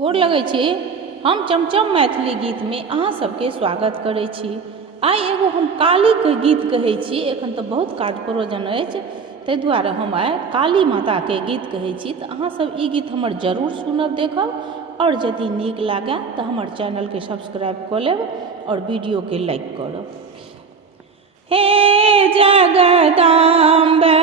गोर लगै छी। हम चमचम मैथिली गीत में अहाँ सबके स्वागत करै छी। आइ एगो हम काली के गीत कहै छी। एखन तऽ बहुत काज परोजन अछि, ताहि दुआरे हम आइ काली माता के गीत कहै छी। तऽ अहाँ सब ई गीत हमर जरूर सुनब, देखब, और यदि नीक लागे तऽ हमर चैनल के सब्सक्राइब कऽ लेब और वीडियो के लाइक करब। हे जगदम्बे